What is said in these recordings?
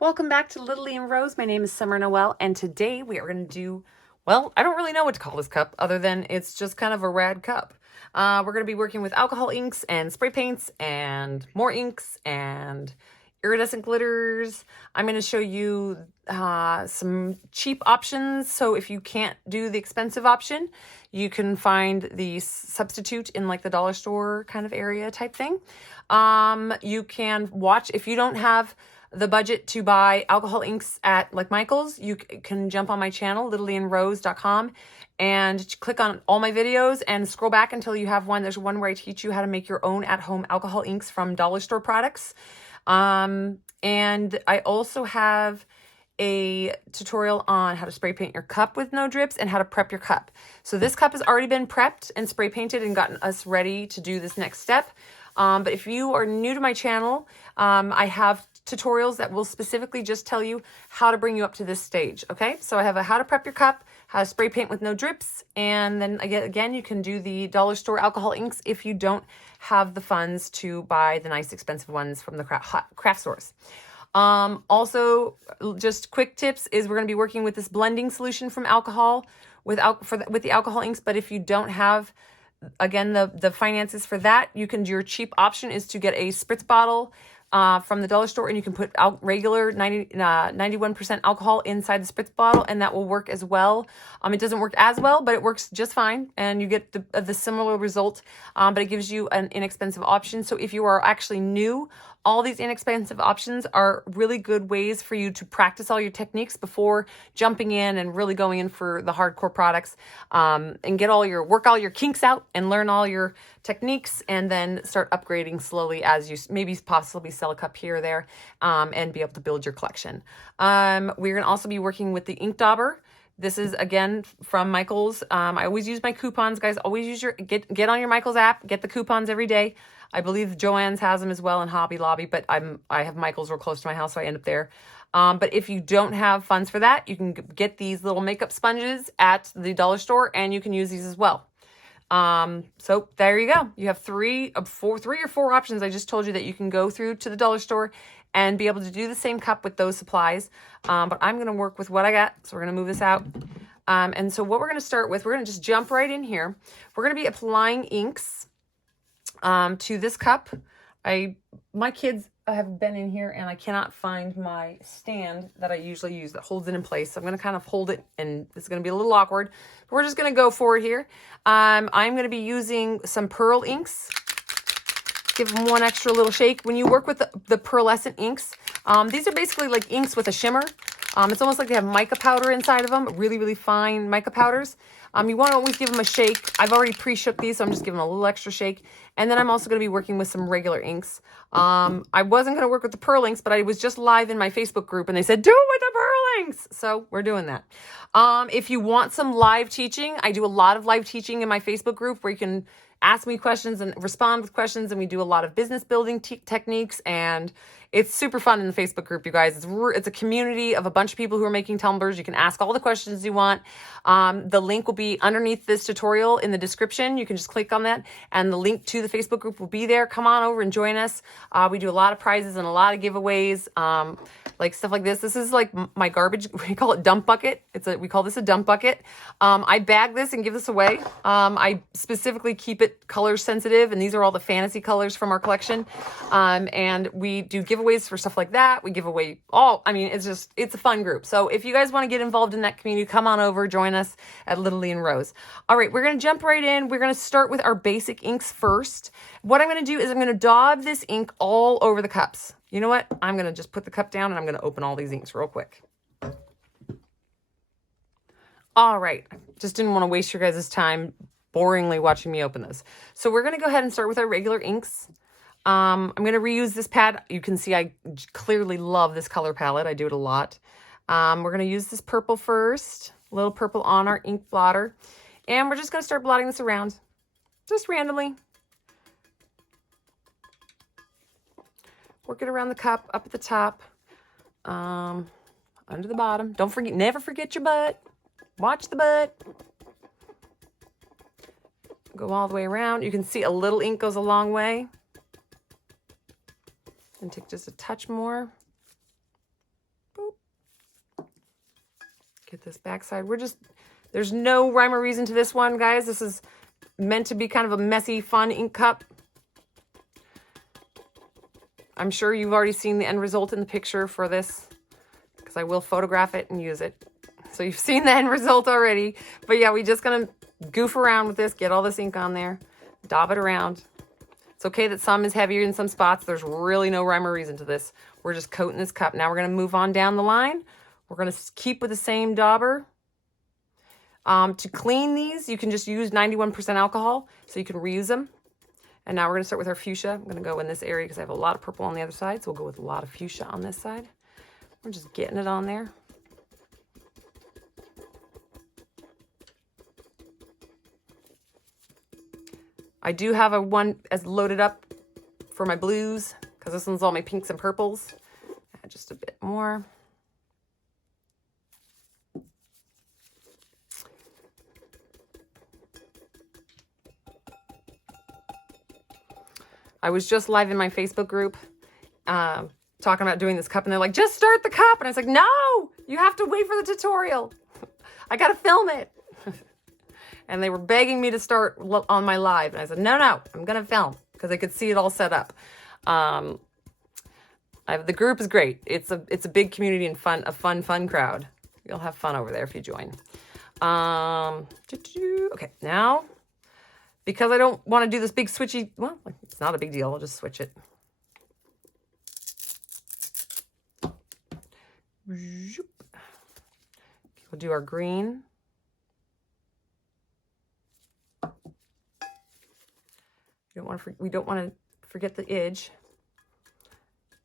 Welcome back to LittleLee and Rose. My name is Summer Noel, and today we are going to do, well, I don't really know what to call this cup other than it's just kind of a rad cup. We're going to be working with alcohol inks and spray paints and more inks and iridescent glitters. I'm going to show you some cheap options. So if you can't do the expensive option, you can find the substitute in like the dollar store kind of area type thing. You can watch, if you don't have the budget to buy alcohol inks at like Michael's, you can jump on my channel, littleeandrose.com, and click on all my videos and scroll back until you have one. There's one where I teach you how to make your own at-home alcohol inks from dollar store products. And I also have a tutorial on how to spray paint your cup with no drips and how to prep your cup. So this cup has already been prepped and spray painted and gotten us ready to do this next step. But if you are new to my channel, I have tutorials that will specifically just tell you how to bring you up to this stage. Okay, so I have a how to prep your cup, how to spray paint with no drips, and then again you can do the dollar store alcohol inks if you don't have the funds to buy the nice expensive ones from the craft stores. Also, just quick tips is we're going to be working with this blending solution from alcohol with the alcohol inks. But if you don't have, again, the finances for that, you can do your cheap option is to get a spritz bottle from the dollar store, and you can put out regular 91% alcohol inside the spritz bottle, and that will work as well. It doesn't work as well, but it works just fine, and you get the similar result, but it gives you an inexpensive option. So if you are actually new, all these inexpensive options are really good ways for you to practice all your techniques before jumping in and really going in for the hardcore products, and work all your kinks out and learn all your techniques, and then start upgrading slowly as you maybe possibly sell a cup here or there, and be able to build your collection. We're going to also be working with the ink dauber. This is again from Michael's. I always use my coupons, guys. Always use get on your Michael's app. Get the coupons every day. I believe Joann's has them as well in Hobby Lobby, but I have Michael's real close to my house, so I end up there. But if you don't have funds for that, you can get these little makeup sponges at the dollar store, and you can use these as well. So there you go. You have three or four options I just told you that you can go through to the dollar store and be able to do the same cup with those supplies. But I'm going to work with what I got. So we're going to move this out. And so what we're going to start with, we're going to just jump right in here. We're going to be applying inks to this cup. My kids have been in here, and I cannot find my stand that I usually use that holds it in place. So I'm going to kind of hold it, and it's going to be a little awkward. But we're just going to go for it here. I'm going to be using some pearl inks. Give them one extra little shake. When you work with the pearlescent inks, these are basically like inks with a shimmer. It's almost like they have mica powder inside of them, really, really fine mica powders. You want to always give them a shake. I've already pre-shook these, so I'm just giving them a little extra shake. And then I'm also going to be working with some regular inks. I wasn't going to work with the pearl inks, but I was just live in my Facebook group, and they said, do it with the pearl inks. So we're doing that. If you want some live teaching, I do a lot of live teaching in my Facebook group where you can ask me questions and respond with questions, and we do a lot of business building techniques, and it's super fun in the Facebook group, you guys. It's a community of a bunch of people who are making tumblers. You can ask all the questions you want. The link will be underneath this tutorial in the description. You can just click on that, and the link to the Facebook group will be there. Come on over and join us. We do a lot of prizes and a lot of giveaways, like stuff like this. This is like my garbage. We call it dump bucket. We call this a dump bucket. I bag this and give this away. I specifically keep it color sensitive, and these are all the fantasy colors from our collection. And we do giveaways for stuff like that. We give away it's a fun group. So if you guys want to get involved in that community, come on over, join us at LittleLee and Rose. All right, we're going to jump right in. We're going to start with our basic inks first. What I'm going to do is I'm going to daub this ink all over the cups. You know what? I'm going to just put the cup down, and I'm going to open all these inks real quick. All right, just didn't want to waste your guys' time boringly watching me open this. So we're going to go ahead and start with our regular inks. I'm going to reuse this pad. You can see I clearly love this color palette. I do it a lot. We're going to use this purple first, a little purple on our ink blotter. And we're just going to start blotting this around, just randomly. Work it around the cup, up at the top, under the bottom. Don't forget, never forget your butt. Watch the butt. Go all the way around. You can see a little ink goes a long way. And take just a touch more. Get this backside. There's no rhyme or reason to this one, guys. This is meant to be kind of a messy, fun ink cup. I'm sure you've already seen the end result in the picture for this, because I will photograph it and use it. So you've seen the end result already. But yeah, we're just going to goof around with this, get all this ink on there, daub it around. It's okay that some is heavier in some spots. There's really no rhyme or reason to this. We're just coating this cup. Now we're going to move on down the line. We're going to keep with the same dauber. To clean these, you can just use 91% alcohol, so you can reuse them. And now we're going to start with our fuchsia. I'm going to go in this area because I have a lot of purple on the other side, so we'll go with a lot of fuchsia on this side. We're just getting it on there. I do have a one as loaded up for my blues, because this one's all my pinks and purples. Add just a bit more. I was just live in my Facebook group talking about doing this cup, and they're like, just start the cup. And I was like, no, you have to wait for the tutorial. I got to film it. And they were begging me to start on my live. And I said, no, I'm going to film, because I could see it all set up. The group is great. It's a big community and a fun crowd. You'll have fun over there if you join. Okay, now, because I don't want to do this big switchy, well, it's not a big deal. I'll just switch it. We'll do our green. We don't want to forget the edge.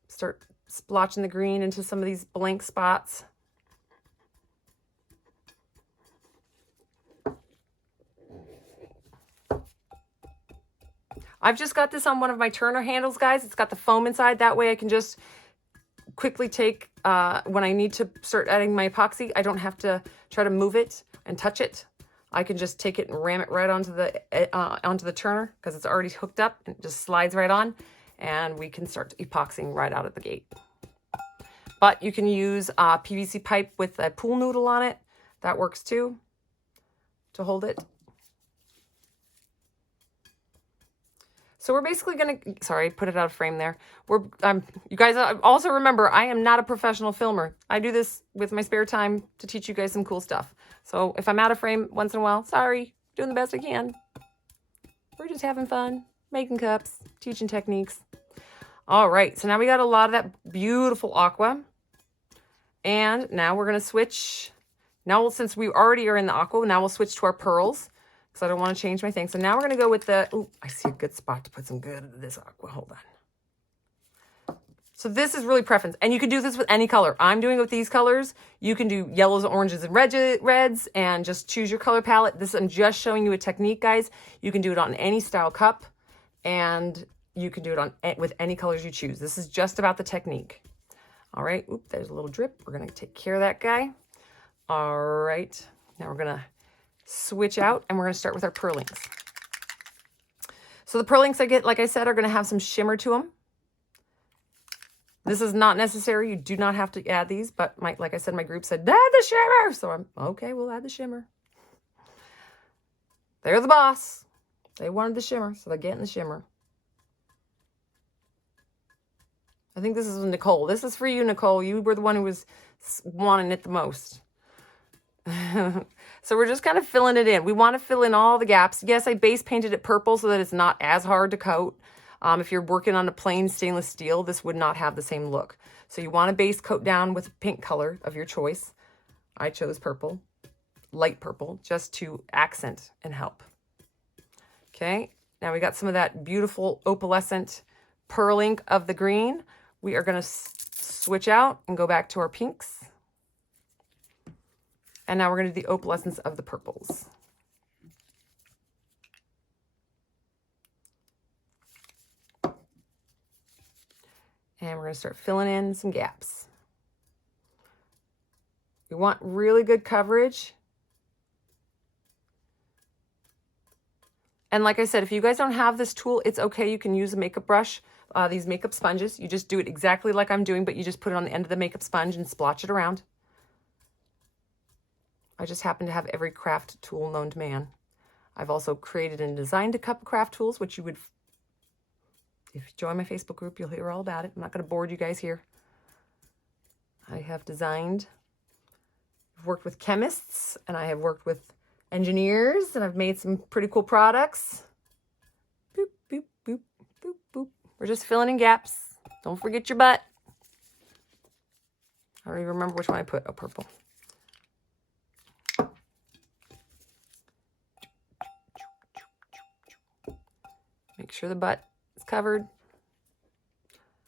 Start splotching the green into some of these blank spots. I've just got this on one of my turner handles, guys. It's got the foam inside. That way I can just quickly take, when I need to start adding my epoxy, I don't have to try to move it and touch it. I can just take it and ram it right onto the turner, because it's already hooked up, and it just slides right on, and we can start epoxying right out of the gate. But you can use a PVC pipe with a pool noodle on it. That works too, to hold it. So we're basically going to, sorry, put it out of frame there. You guys also remember, I am not a professional filmer. I do this with my spare time to teach you guys some cool stuff. So if I'm out of frame once in a while, sorry, doing the best I can. We're just having fun, making cups, teaching techniques. All right, so now we got a lot of that beautiful aqua. And now we're going to switch. Now, since we already are in the aqua, now we'll switch to our pearls, because I don't want to change my thing. So now we're going to go with the, ooh, I see a good spot to put some good into this aqua. Hold on. So this is really preference. And you can do this with any color. I'm doing it with these colors. You can do yellows, oranges, and reds, and just choose your color palette. I'm just showing you a technique, guys. You can do it on any style cup, and you can do it with any colors you choose. This is just about the technique. All right. Oop, there's a little drip. We're going to take care of that guy. All right. Now we're going to switch out, and we're going to start with our pearl inks. So the pearl inks I get, like I said, are going to have some shimmer to them. This is not necessary. You do not have to add these, but like I said, my group said, add the shimmer. So I'm, okay, we'll add the shimmer. They're the boss. They wanted the shimmer, so they're getting the shimmer. I think this is Nicole. This is for you, Nicole. You were the one who was wanting it the most. So we're just kind of filling it in. We want to fill in all the gaps. Yes, I base painted it purple so that it's not as hard to coat. If you're working on a plain stainless steel, this would not have the same look. So you want to base coat down with a pink color of your choice. I chose purple, light purple, just to accent and help. Okay, now we got some of that beautiful opalescent pearl ink of the green. We are going to switch out and go back to our pinks. And now we're going to do the opalescence of the purples. And we're going to start filling in some gaps. We want really good coverage. And like I said, if you guys don't have this tool, it's okay. You can use a makeup brush, these makeup sponges. You just do it exactly like I'm doing, but you just put it on the end of the makeup sponge and splotch it around. I just happen to have every craft tool known to man. I've also created and designed a couple craft tools, which you would, if you join my Facebook group, you'll hear all about it. I'm not going to bore you guys here. I have designed, I've worked with chemists, and I have worked with engineers, and I've made some pretty cool products. Boop, boop, boop, boop, boop. We're just filling in gaps. Don't forget your butt. I don't even remember which one I put. Oh, purple. Make sure the butt is covered.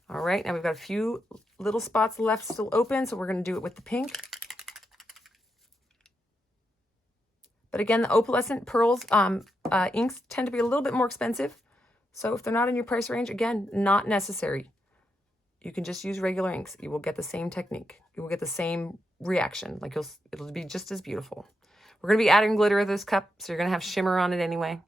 All right, now we've got a few little spots left still open, so we're going to do it with the pink. But again, the opalescent pearls inks tend to be a little bit more expensive. So if they're not in your price range, again, not necessary. You can just use regular inks. You will get the same technique. You will get the same reaction. Like it'll be just as beautiful. We're going to be adding glitter to this cup, so you're going to have shimmer on it anyway.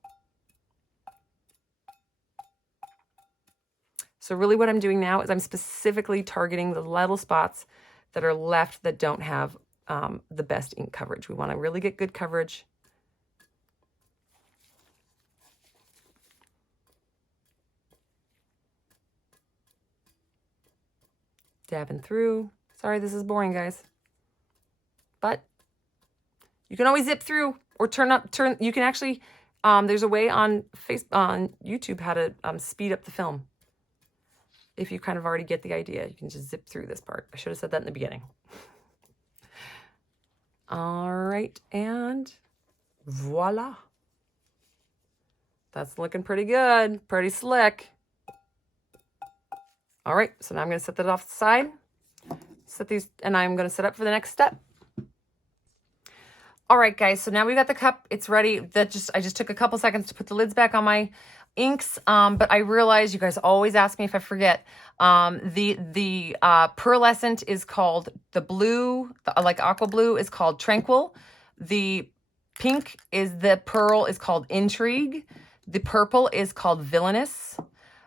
So really what I'm doing now is I'm specifically targeting the little spots that are left that don't have the best ink coverage. We want to really get good coverage. Dabbing through. Sorry, this is boring, guys. But you can always zip through or you can actually, there's a way on YouTube how to speed up the film. If you kind of already get the idea, you can just zip through this part. I should have said that in the beginning. All right, and voila. That's looking pretty good, pretty slick. All right, so now I'm gonna set that off to the side. Set these, and I'm gonna set up for the next step. All right, guys, so now we've got the cup, it's ready. I just took a couple seconds to put the lids back on my inks, but I realize you guys always ask me if I forget. The pearlescent is called the blue, like aqua blue is called Tranquil. The pink the pearl is called Intrigue. The purple is called Villainous.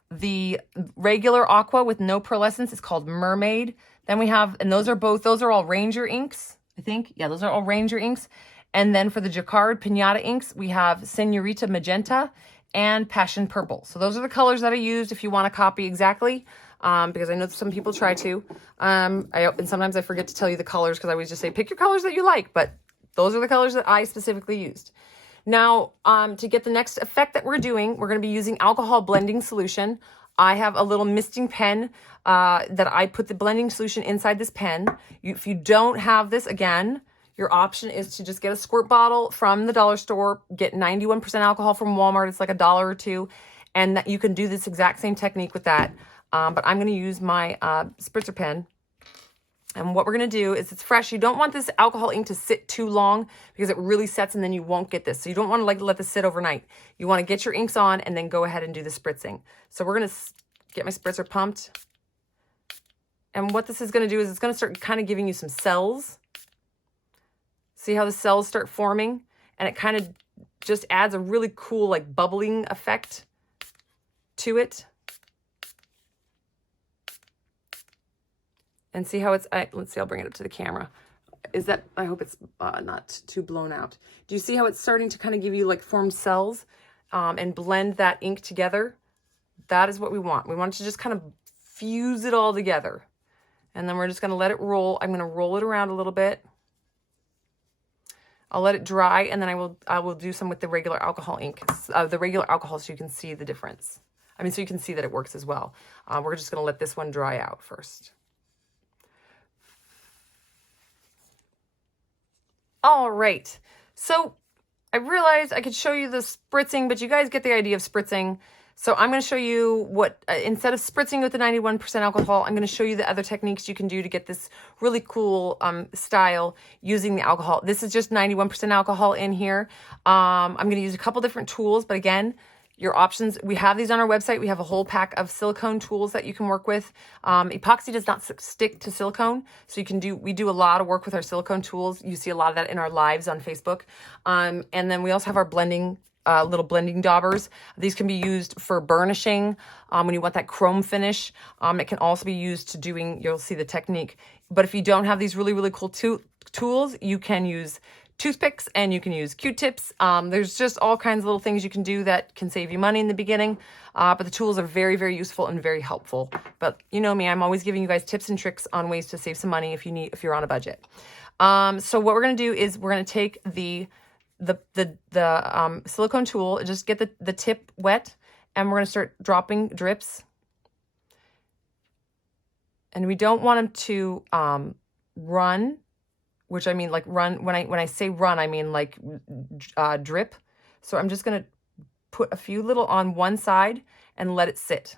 The regular aqua with no pearlescence is called Mermaid. Then we have, and those are all Ranger inks, I think. Yeah, those are all Ranger inks. And then for the Jacquard Pinata inks, we have Senorita Magenta and Passion Purple. So those are the colors that I used if you want to copy exactly, because I know some people try to. And sometimes I forget to tell you the colors because I always just say, pick your colors that you like, but those are the colors that I specifically used. Now, to get the next effect that we're doing, we're going to be using alcohol blending solution. I have a little misting pen that I put the blending solution inside this pen. If you don't have this, again, your option is to just get a squirt bottle from the dollar store, get 91% alcohol from Walmart. It's like $1 or $2, and that you can do this exact same technique with that. But I'm going to use my spritzer pen. And what we're going to do is, it's fresh. You don't want this alcohol ink to sit too long because it really sets and then you won't get this. So you don't want to let this sit overnight. You want to get your inks on and then go ahead and do the spritzing. So we're going to get my spritzer pumped. And what this is going to do is it's going to start kind of giving you some cells. See how the cells start forming? And it kind of just adds a really cool like bubbling effect to it. And see how it's, let's see, I'll bring it up to the camera. I hope it's not too blown out. Do you see how it's starting to kind of give you like form cells and blend that ink together? That is what we want. We want it to just kind of fuse it all together. And then we're just gonna let it roll. I'm gonna roll it around a little bit. I'll let it dry, and then I will do some with the regular alcohol ink, the regular alcohol, so you can see the difference. I mean, so you can see that it works as well. We're just gonna let this one dry out first. All right, so I realized I could show you the spritzing, but you guys get the idea of spritzing. So I'm going to show you what, instead of spritzing with the 91% alcohol, I'm going to show you the other techniques you can do to get this really cool style using the alcohol. This is just 91% alcohol in here. I'm going to use a couple different tools, but again, your options, we have these on our website. We have a whole pack of silicone tools that you can work with. Epoxy does not stick to silicone, so we do a lot of work with our silicone tools. You see a lot of that in our lives on Facebook. And then we also have our little blending daubers. These can be used for burnishing when you want that chrome finish. It can also be used to you'll see the technique. But if you don't have these really, really cool tools, you can use toothpicks and you can use Q-tips. There's just all kinds of little things you can do that can save you money in the beginning. But the tools are very, very useful and very helpful. But you know me, I'm always giving you guys tips and tricks on ways to save some money if you're on a budget. So what we're going to do is we're going to take the silicone tool, just get the tip wet, and we're going to start dropping drips. And we don't want them to run, which I mean like run. When I say run, I mean like drip. So I'm just going to put a few little on one side and let it sit.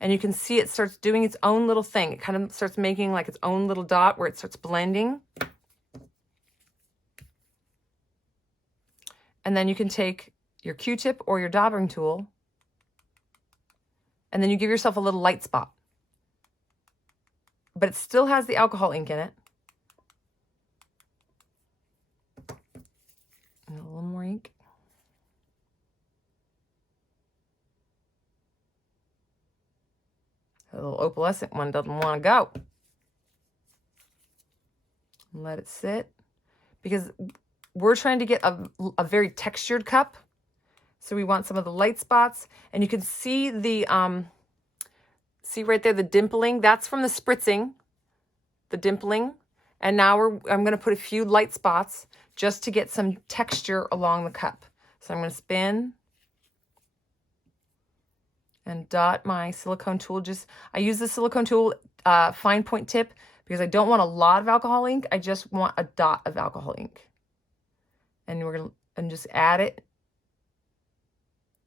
And you can see it starts doing its own little thing. It kind of starts making like its own little dot where it starts blending. And then you can take your Q-tip or your daubing tool, and then you give yourself a little light spot. But it still has the alcohol ink in it. And a little more ink. A little opalescent one doesn't want to go. Let it sit. Because we're trying to get a very textured cup. So we want some of the light spots. And you can see the, see right there, the dimpling. That's from the spritzing, the dimpling. And now I'm going to put a few light spots just to get some texture along the cup. So I'm going to spin and dot my silicone tool. I use the silicone tool fine point tip because I don't want a lot of alcohol ink. I just want a dot of alcohol ink. And we're going to just add it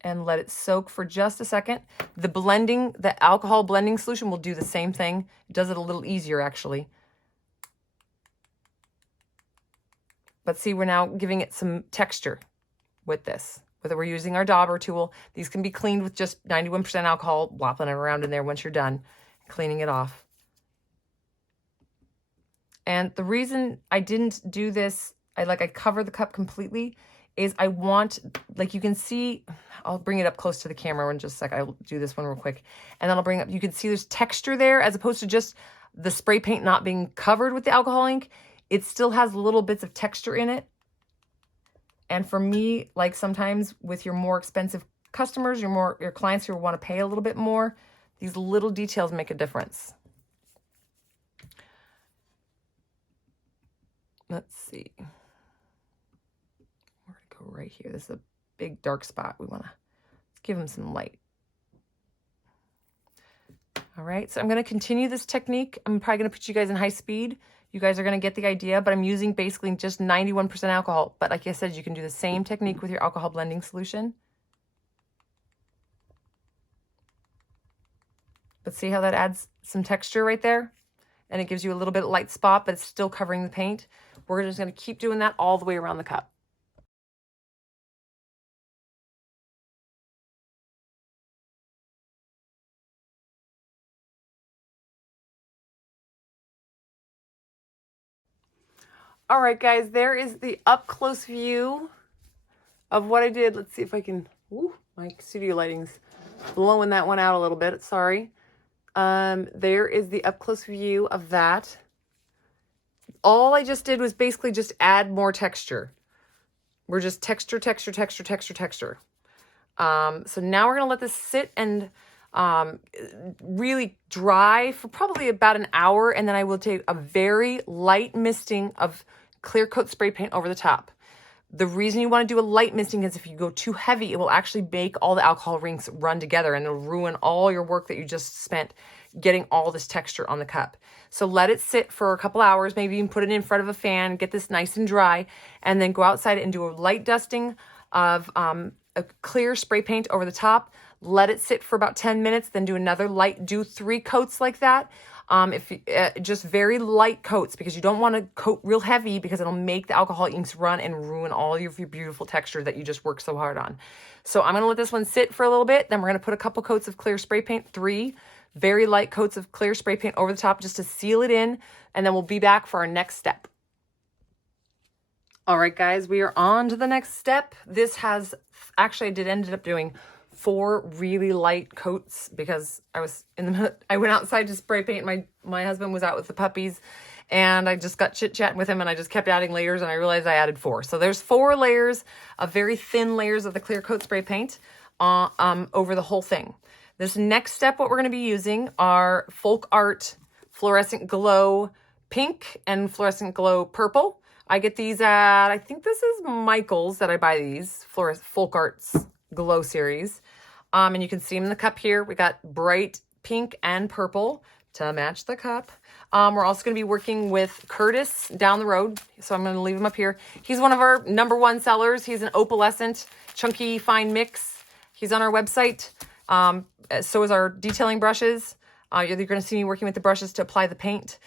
and let it soak for just a second. The alcohol blending solution will do the same thing. It does it a little easier actually. But see, we're now giving it some texture with this. Whether we're using our dauber tool, these can be cleaned with just 91% alcohol, whopping it around in there once you're done, cleaning it off. And the reason I didn't do this, I cover the cup completely, is I want, like you can see, I'll bring it up close to the camera in just a sec. I'll do this one real quick. And then I'll bring up, you can see there's texture there as opposed to just the spray paint not being covered with the alcohol ink. It still has little bits of texture in it. And for me, like sometimes with your more expensive customers, your clients who want to pay a little bit more, these little details make a difference. Let's see. We're going to go right here. This is a big dark spot. We want to give them some light. All right, so I'm going to continue this technique. I'm probably going to put you guys in high speed. You guys are going to get the idea, but I'm using basically just 91% alcohol. But like I said, you can do the same technique with your alcohol blending solution. But see how that adds some texture right there? And it gives you a little bit of light spot, but it's still covering the paint. We're just going to keep doing that all the way around the cup. All right, guys, there is the up-close view of what I did. Let's see if I can, my studio lighting's blowing that one out a little bit, sorry. There is the up-close view of that. All I just did was basically just add more texture. We're just texture. So now we're gonna let this sit and really dry for probably about an hour, and then I will take a very light misting of clear coat spray paint over the top. The reason you want to do a light misting is if you go too heavy, it will actually make all the alcohol rinks run together and it'll ruin all your work that you just spent getting all this texture on the cup. So let it sit for a couple hours, maybe even put it in front of a fan, get this nice and dry, and then go outside and do a light dusting of a clear spray paint over the top. Let it sit for about 10 minutes, then do another light, do 3 coats like that. Just very light coats, because you don't want to coat real heavy because it'll make the alcohol inks run and ruin all of your beautiful texture that you just worked so hard on. So I'm going to let this one sit for a little bit. Then we're going to put a couple coats of clear spray paint, 3 very light coats of clear spray paint over the top just to seal it in. And then we'll be back for our next step. All right, guys, we are on to the next step. This has, actually I ended up doing 4 really light coats because I was I went outside to spray paint. My husband was out with the puppies And I just got chit-chatting with him and I just kept adding layers and I realized I added 4. So there's 4 layers of very thin layers of the clear coat spray paint over the whole thing. This next step, what we're going to be using are Folk Art Fluorescent Glow Pink and Fluorescent Glow Purple. I get these at, I think this is Michael's that I buy these, Folk Arts Glow series. And you can see them in the cup here. We got bright pink and purple to match the cup. We're also going to be working with Curtis down the road. So I'm going to leave him up here. He's one of our #1 sellers. He's an opalescent, chunky, fine mix. He's on our website. So is our detailing brushes. You're going to see me working with the brushes to apply the paint.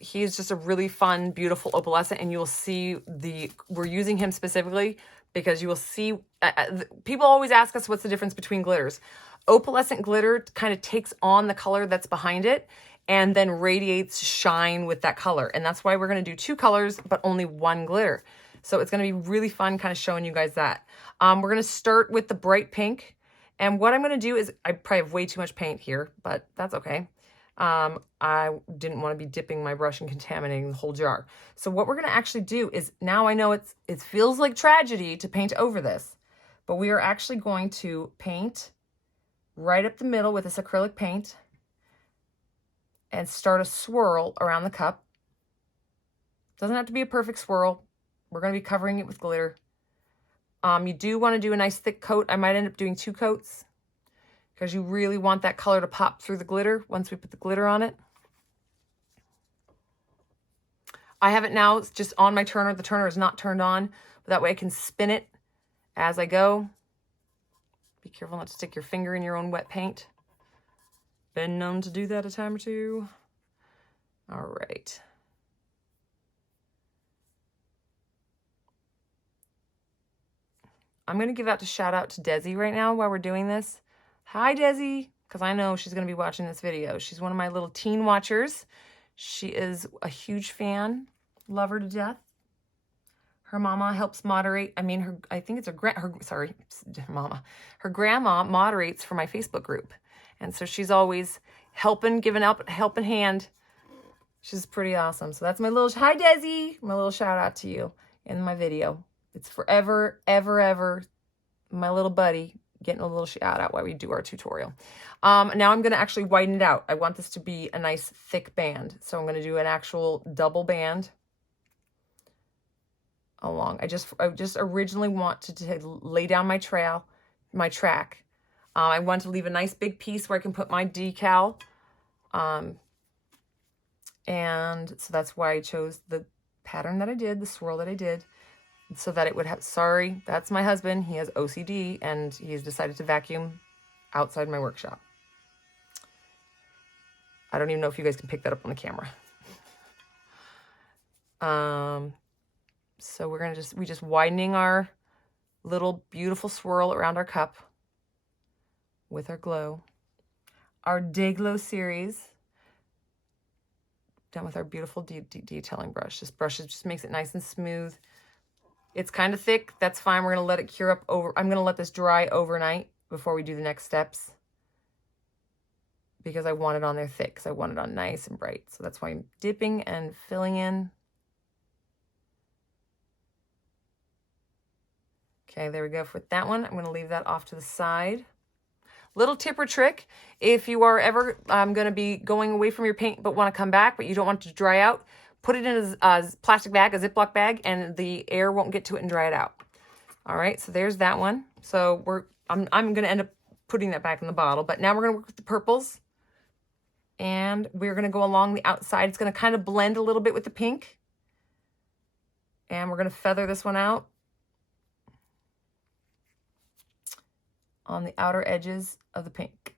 He's just a really fun, beautiful opalescent, and you'll see we're using him specifically because you will see, people always ask us what's the difference between glitters. Opalescent glitter kind of takes on the color that's behind it and then radiates shine with that color. And that's why we're going to do 2 colors, but only 1 glitter. So it's going to be really fun kind of showing you guys that. We're going to start with the bright pink. And what I'm going to do is, I probably have way too much paint here, but that's okay. I didn't want to be dipping my brush and contaminating the whole jar. So what we're going to actually do is, now I know it feels like tragedy to paint over this, but we are actually going to paint right up the middle with this acrylic paint and start a swirl around the cup. Doesn't have to be a perfect swirl. We're going to be covering it with glitter. You do want to do a nice thick coat. I might end up doing 2 coats because you really want that color to pop through the glitter once we put the glitter on it. I have it now just on my turner. The turner is not turned on, but that way I can spin it as I go. Be careful not to stick your finger in your own wet paint. Been known to do that a time or 2. All right. I'm going to give out a shout out to Desi right now while we're doing this. Hi, Desi, because I know she's going to be watching this video. She's one of my little teen watchers. She is a huge fan. Love her to death. Her mama helps moderate. I mean, I think it's her grandma moderates for my Facebook group. And so she's always helping, giving up a helping hand. She's pretty awesome. So that's my little, hi, Desi, my little shout out to you in my video. It's forever, ever, ever my little buddy getting a little shout out while we do our tutorial. Now I'm going to actually widen it out. I want this to be a nice thick band. So I'm going to do an actual double band along. I just originally wanted to lay down my track. I want to leave a nice big piece where I can put my decal. And so that's why I chose the pattern that I did, the swirl that I did. So that it would have, sorry, that's my husband. He has OCD and he's decided to vacuum outside my workshop. I don't even know if you guys can pick that up on the camera. So we're going to just widening our little beautiful swirl around our cup with our glow. Our Day Glow series, done with our beautiful detailing brush. This brush just makes it nice and smooth. It's kind of thick. That's fine. We're going to let it cure up I'm going to let this dry overnight before we do the next steps because I want it on there thick because I want it on nice and bright. So that's why I'm dipping and filling in. Okay, there we go with that one. I'm going to leave that off to the side. Little tip or trick, if you are ever going to be going away from your paint but want to come back but you don't want it to dry out, put it in a plastic bag, a Ziploc bag, and the air won't get to it and dry it out. All right, so there's that one. So I'm going to end up putting that back in the bottle, but now we're going to work with the purples. And we're going to go along the outside. It's going to kind of blend a little bit with the pink. And we're going to feather this one out on the outer edges of the pink.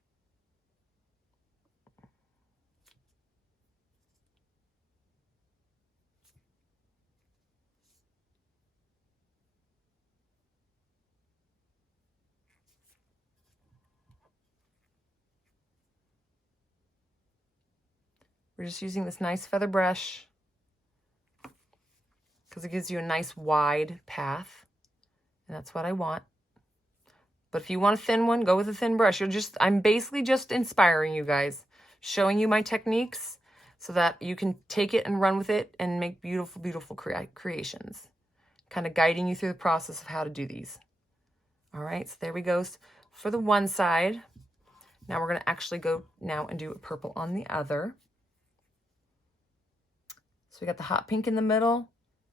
We're just using this nice feather brush because it gives you a nice wide path. And that's what I want. But if you want a thin one, go with a thin brush. I'm basically just inspiring you guys, showing you my techniques. so that you can take it and run with it and make beautiful, beautiful creations. Kind of guiding you through the process of how to do these. All right, so there we go for the one side. Now we're going to actually go now and do a purple on the other. So we got the hot pink in the middle.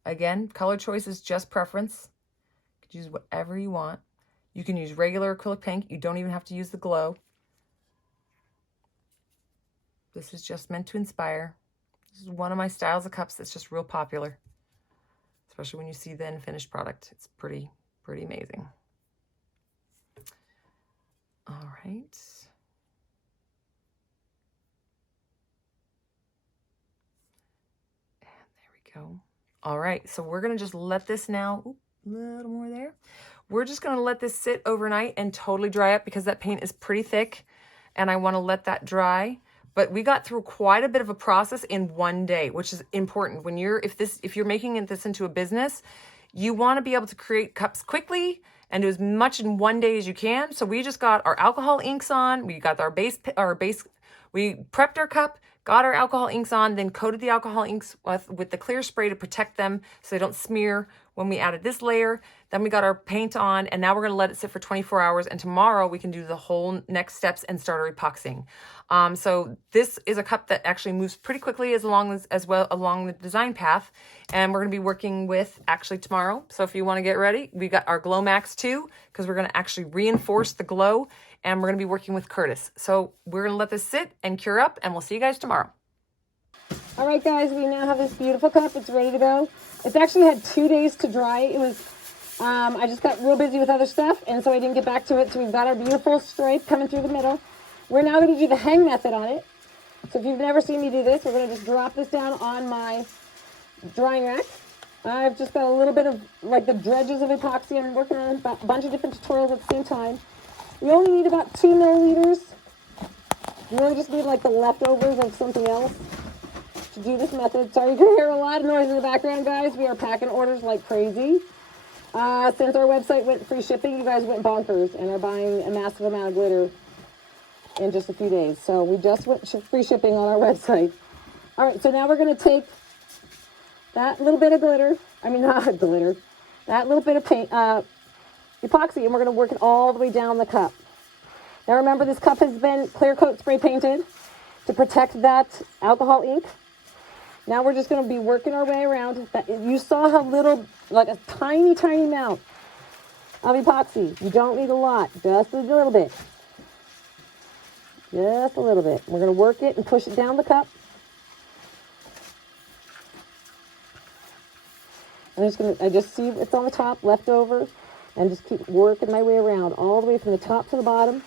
Again, color choice is just preference. You can use whatever you want. You can use regular acrylic paint. You don't even have to use the glow. This is just meant to inspire. This is one of my styles of cups that's just real popular, especially when you see the finished product. It's pretty amazing. All right. And there we go. All right, so we're gonna just let this now, a little more there. We're just gonna let this sit overnight and totally dry up because that paint is pretty thick and I wanna let that dry. But we got through quite a bit of a process in one day, which is important. When if you're making this into a business, you wanna be able to create cups quickly and do as much in one day as you can. So we just got our alcohol inks on, we got our base, we prepped our cup, got our alcohol inks on, then coated the alcohol inks with the clear spray to protect them so they don't smear when we added this layer. Then we got our paint on, and now we're gonna let it sit for 24 hours, and tomorrow we can do the whole next steps and start our epoxying. So this is a cup that actually moves pretty quickly as well along the design path, and we're gonna be working with actually tomorrow. So if you wanna get ready, we got our Glow Max 2, because we're gonna actually reinforce the glow, and we're gonna be working with Curtis. So we're gonna let this sit and cure up, and we'll see you guys tomorrow. All right, guys, we now have this beautiful cup. It's ready to go. It's actually had 2 days to dry. It was, I just got real busy with other stuff, and so I didn't get back to it. So we've got our beautiful stripe coming through the middle. We're now going to do the hang method on it. So if you've never seen me do this, we're going to just drop this down on my drying rack. I've just got a little bit of, like, the dredges of epoxy. I'm working on a bunch of different tutorials at the same time. You only need about 2 milliliters. You really just need, like, the leftovers of something else to do this method. Sorry, you can hear a lot of noise in the background, guys. We are packing orders like crazy. Since our website went free shipping, you guys went bonkers and are buying a massive amount of glitter in just a few days. So we just went free shipping on our website. All right, so now we're going to take that little bit of glitter, not glitter, that little bit of paint, epoxy, and we're going to work it all the way down the cup. Now remember, this cup has been clear coat spray painted to protect that alcohol ink. Now we're just going to be working our way around. You saw how little, like a tiny, tiny amount of epoxy. You don't need a lot, just a little bit. Just a little bit. We're going to work it and push it down the cup. I just see it's on the top, left over, and just keep working my way around all the way from the top to the bottom.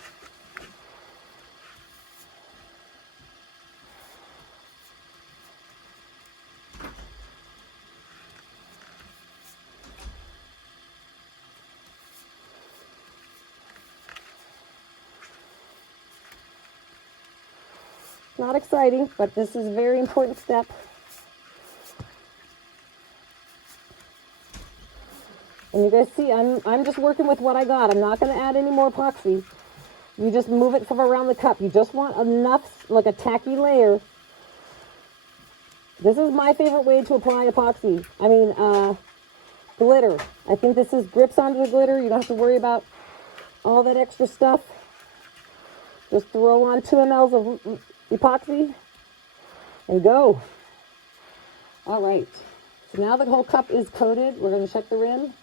Not exciting, but this is a very important step. And you guys see, I'm just working with what I got. I'm not going to add any more epoxy. You just move it from around the cup. You just want enough, like a tacky layer. This is my favorite way to apply epoxy. Glitter. I think this grips onto the glitter. You don't have to worry about all that extra stuff. Just throw on 2 mLs of epoxy and go. All right. So now the whole cup is coated. We're going to check the rim.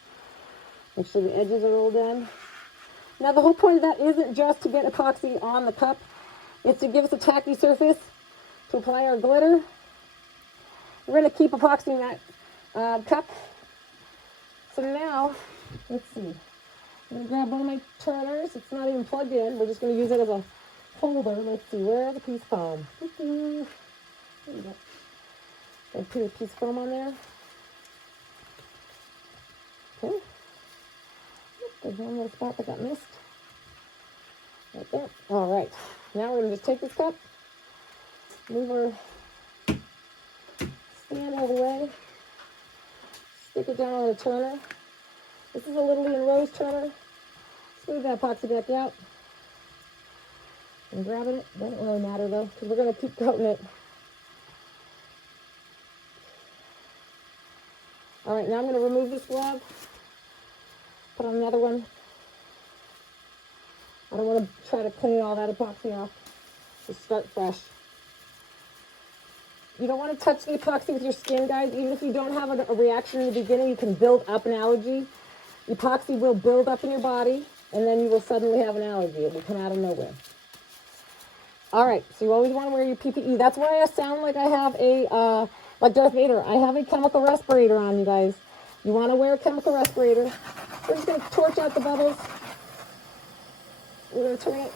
Make sure the edges are all done. Now the whole point of that isn't just to get epoxy on the cup. It's to give us a tacky surface to apply our glitter. We're going to keep epoxying that cup. So now, let's see. I'm going to grab one of my turners. It's not even plugged in. We're just going to use it as a holder. Let's see. Where are the piece foam? There you go. I put a piece of foam on there. Okay. There's one little spot that got missed. Right there. All right. Now we're going to just take this cup, move our stand out of the way, stick it down on the turner. This is a LittleLee and Rose turner. Smooth that epoxy back out. And grabbing it. Doesn't really matter though, because we're going to keep coating it. All right, now I'm going to remove this glove. Put on another one. I don't want to try to clean all that epoxy off. Just start fresh. You don't want to touch the epoxy with your skin, guys. Even if you don't have a reaction in the beginning, you can build up an allergy. Epoxy will build up in your body, and then you will suddenly have an allergy. It will come out of nowhere. All right, so you always want to wear your PPE. That's why I sound like I have a, like Darth Vader. I have a chemical respirator on, you guys. You want to wear a chemical respirator. We're just going to torch out the bubbles. We're going to turn it.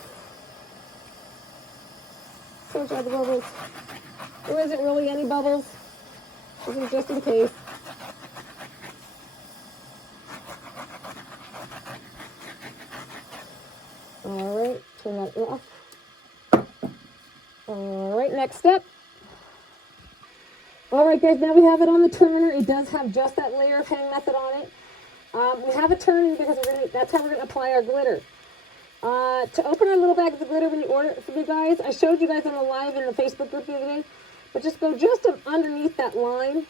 Torch out the bubbles. There isn't really any bubbles. This is just in case. All right, turn that off. All right, next step. All right, guys, now we have it on the turner. It does have just that layer of hang method on it. We have it turning because that's how we're going to apply our glitter. To open our little bags of glitter when you order it from you guys, I showed you guys on the live in the Facebook group the other day, but just go just underneath that line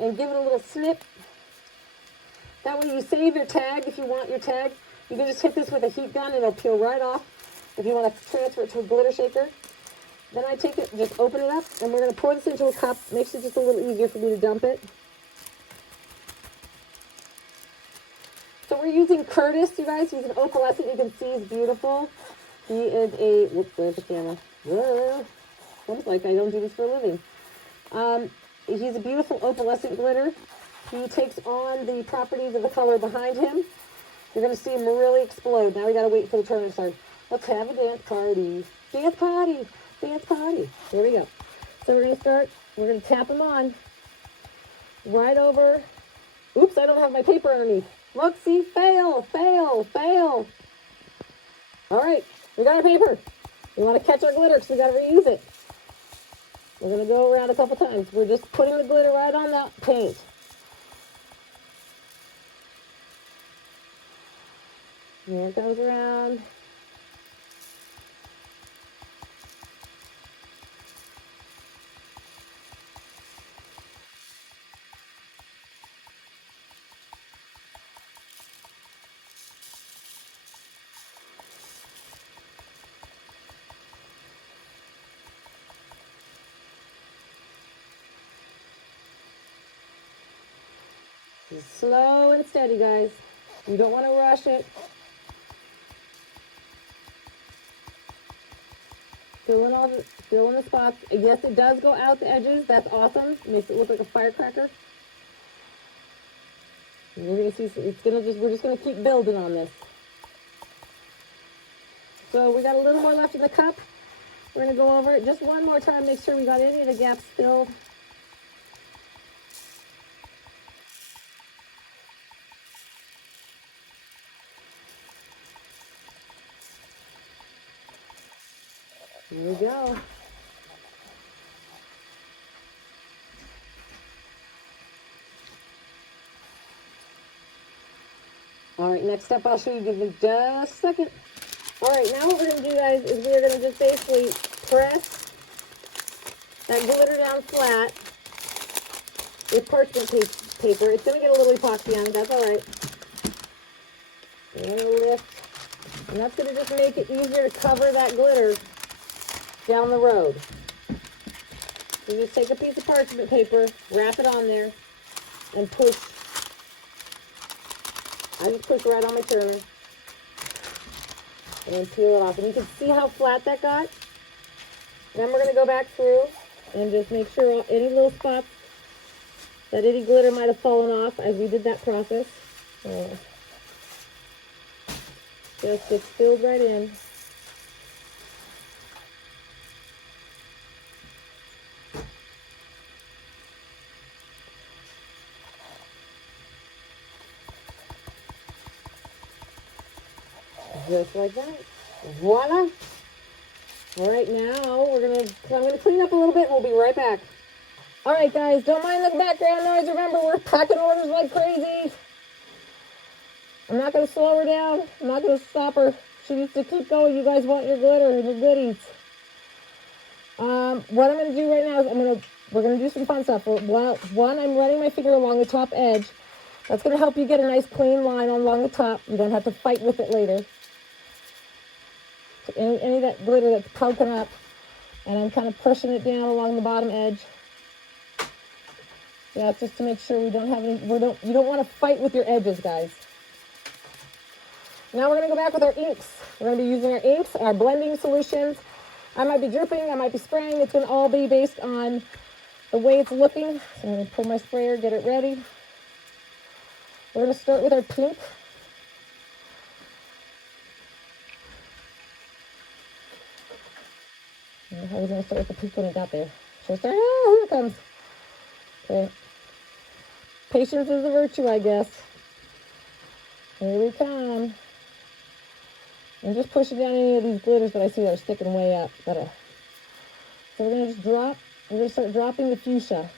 and give it a little snip. That way you save your tag if you want your tag. You can just hit this with a heat gun and it'll peel right off if you want to transfer it to a glitter shaker. Then I take it, just open it up, and we're going to pour this into a cup. Makes it just a little easier for me to dump it. So we're using Curtis, you guys. He's an opalescent. You can see he's beautiful. He is a, whoops, where's the camera? Looks like I don't do this for a living. He's a beautiful opalescent glitter. He takes on the properties of the color behind him. You're going to see him really explode. Now we got to wait for the turner to start. Let's have a dance party. Dance party. Dance party. Here we go. So we're going to start. We're going to tap him on. Right over. Oops, I don't have my paper underneath. Look, see, fail, fail, fail. All right, we got our paper. We want to catch our glitter because we got to reuse it. We're going to go around a couple times. We're just putting the glitter right on that paint. Here it goes around. Just slow and steady, guys. You don't want to rush it. Fill in the spots. Yes, it does go out the edges. That's awesome. Makes it look like a firecracker. And you're gonna see we're just gonna keep building on this. So we got a little more left in the cup. We're gonna go over it just one more time, make sure we got any of the gaps filled. Here we go. All right, next step I'll show you. Give me just a second. All right, now what we're going to do, guys, is we're going to just basically press that glitter down flat with parchment paper. It's going to get a little epoxy on it. That's all right. We're going to lift, and that's going to just make it easier to cover that glitter down the road. So just take a piece of parchment paper, wrap it on there, and push. I just push right on my turner. And then peel it off. And you can see how flat that got. Then we're going to go back through and just make sure any little spots that any glitter might have fallen off as we did that process. Just gets filled right in. Just like that. Voila. All right, now I'm gonna clean up a little bit and we'll be right back. All right, guys, don't mind the background noise. Remember, we're packing orders like crazy. I'm not gonna slow her down. I'm not gonna stop her. She needs to keep going. You guys want your glitter and your goodies. What I'm going to do right now is we're going to do some fun stuff. One, I'm running my finger along the top edge. That's going to help you get a nice clean line along the top. You don't have to fight with it later. So any of that glitter that's poking up, and I'm kind of pushing it down along the bottom edge. Yeah, it's just to make sure we don't have any, you don't want to fight with your edges, guys. Now we're going to go back with our inks. We're going to be using our inks, our blending solutions. I might be dripping, I might be spraying. It's going to all be based on the way it's looking. So I'm going to pull my sprayer, get it ready. We're going to start with our pink. I was going to start with the pink when it got there. Should I start? Oh, here it comes. Okay. Patience is a virtue, I guess. Here we come. I'm just pushing down any of these glitters that I see that are sticking way up. So we're going to just drop. We're going to start dropping the fuchsia.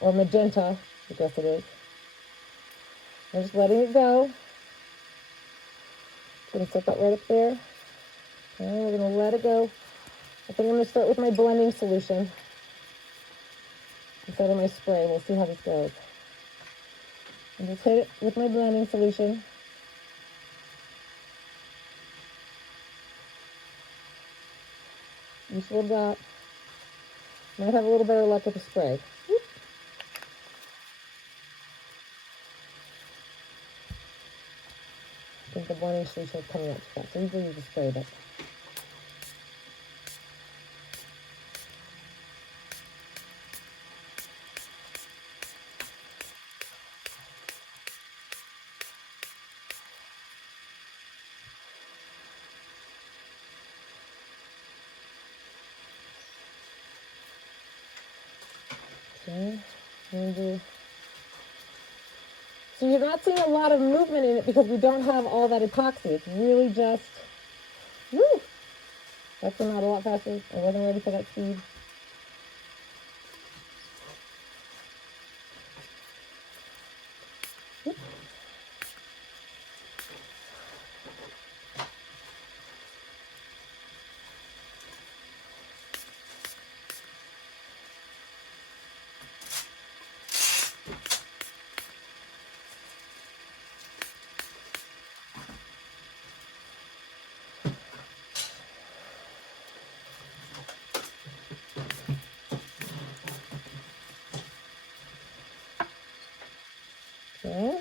Or magenta, I guess it is. I'm just letting it go. Going to set that right up there. Okay, we're going to let it go. I think I'm going to start with my blending solution instead of my spray. We'll see how this goes. And just hit it with my blending solution. Each little drop. Might have a little better luck with the spray. Whoop. I think the blending solution is coming out too fast. So usually use the spray, but okay. So you're not seeing a lot of movement in it because we don't have all that epoxy. It's really just, woo! That came out a lot faster. I wasn't ready for that speed. Whoop. Okay.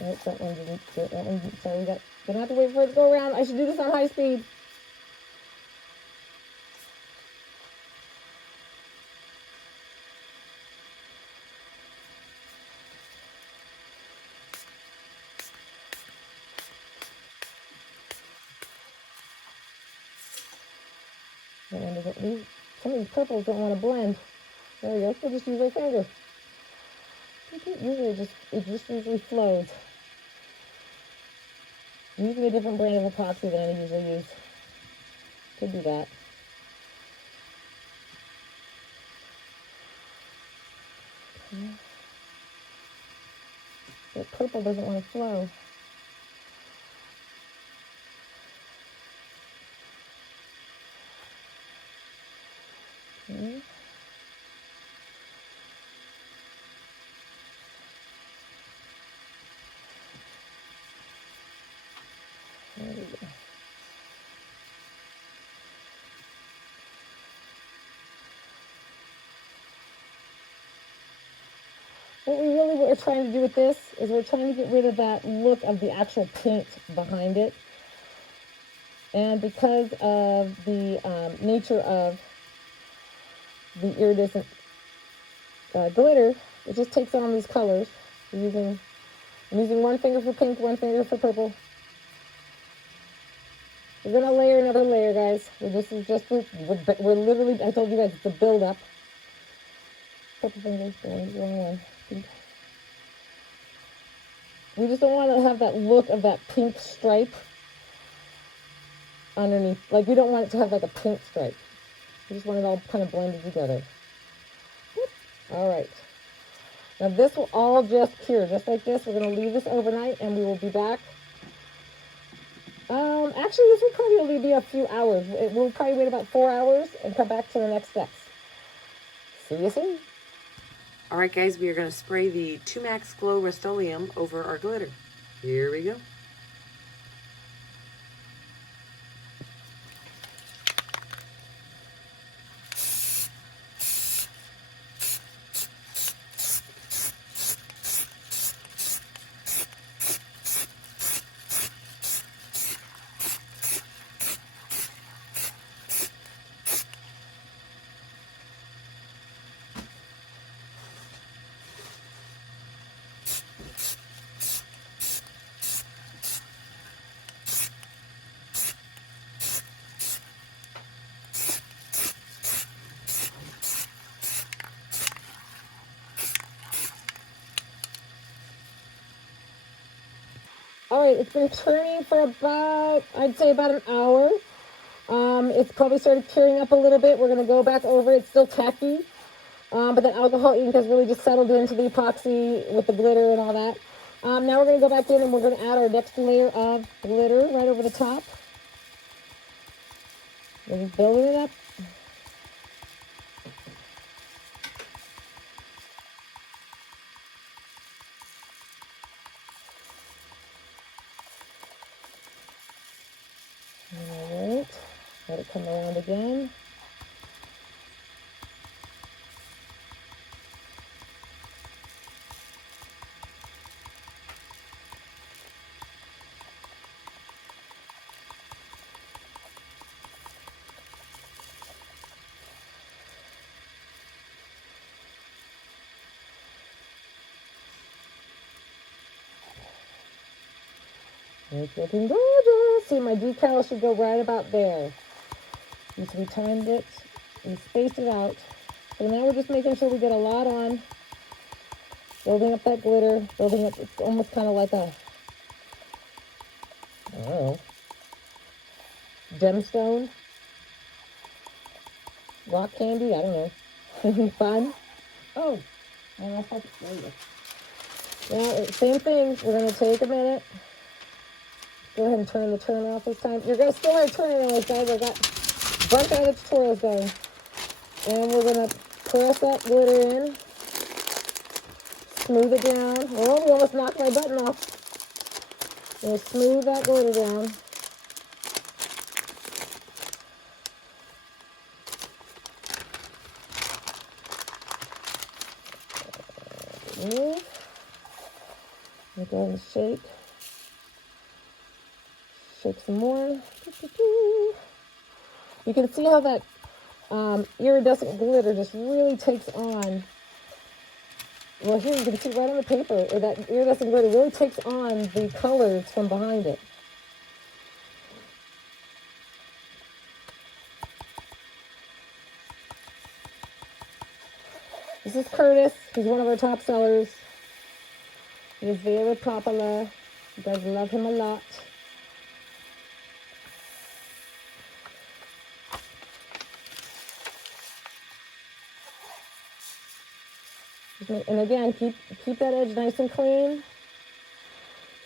Nope, that one didn't get that one. Sorry, we gonna have to wait for it to go around. I should do this on high speed. That one doesn't. Some of these purples don't want to blend. There we go. We'll just use our finger. Usually it just usually flows. I'm using a different brand of epoxy than I usually use. Could do that. Okay. That purple doesn't want to flow. Okay. There we go. What we really are trying to do with this is we're trying to get rid of that look of the actual paint behind it. And because of the nature of the iridescent glitter, it just takes on these colors. I'm using one finger for pink, one finger for purple. We're going to layer another layer, guys. This is just, we're literally, I told you guys, it's a build-up. Purple fingers, the wrong one. Pink. We just don't want to have that look of that pink stripe underneath. Like, we don't want it to have like a pink stripe. We just want it all kind of blended together. All right. Now this will all just cure, just like this. We're going to leave this overnight, and we will be back. Actually, this will probably only be a few hours. We'll probably wait about 4 hours and come back to the next steps. See you soon. All right, guys, we are going to spray the 2 Max Glow Rust-Oleum over our glitter. Here we go. All right, it's been turning for about, I'd say about an hour. It's probably started curing up a little bit. We're going to go back over it. It's still tacky, but the alcohol ink has really just settled into the epoxy with the glitter and all that. Now we're going to go back in and we're going to add our next layer of glitter right over the top. We're just building it up. All right, let it come around again. It's looking gorgeous. See, my decal should go right about there. We timed it and spaced it out. So now we're just making sure we get a lot on. Building up that glitter. Building up, it's almost kind of like a, I don't know, gemstone. Rock candy, I don't know. Fun. Oh, I lost my finger. Yeah, same thing. We're going to take a minute. Go ahead and turn the turn off this time. You're going to still have turning on, guys. I got a bunch of other tutorials going. And we're going to press that glitter in. Smooth it down. Oh, we almost knocked my button off. We'll smooth that glitter down. Go ahead and shake. Shake some more. You can see how that iridescent glitter just really takes on. Well, here you can see right on the paper, or that iridescent glitter really takes on the colors from behind it. This is Curtis. He's one of our top sellers. He is very popular. You guys love him a lot. And again, keep that edge nice and clean,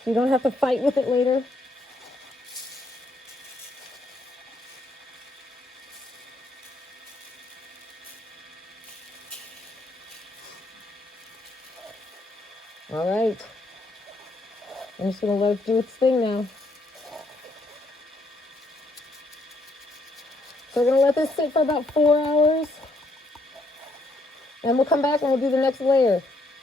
so you don't have to fight with it later. All right. I'm just going to let it do its thing now. So we're going to let this sit for about 4 hours. And we'll come back and we'll do the next layer.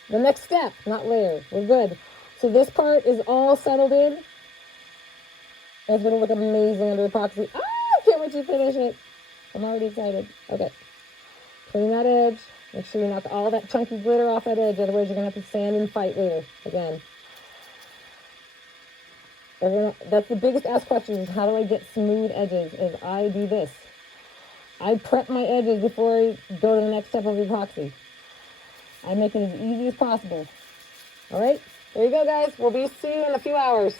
The next step, not layer. We're good. So this part is all settled in. It's going to look amazing under epoxy. Ah, I can't wait to finish it. I'm already excited. Okay. Clean that edge. Make sure you knock all that chunky glitter off that edge. Otherwise, you're going to have to sand and fight later. Again. That's the biggest asked question is how do I get smooth edges? Is I do this. I prep my edges before I go to the next step of epoxy. I make it as easy as possible. All right, there you go, guys. We'll see you in a few hours.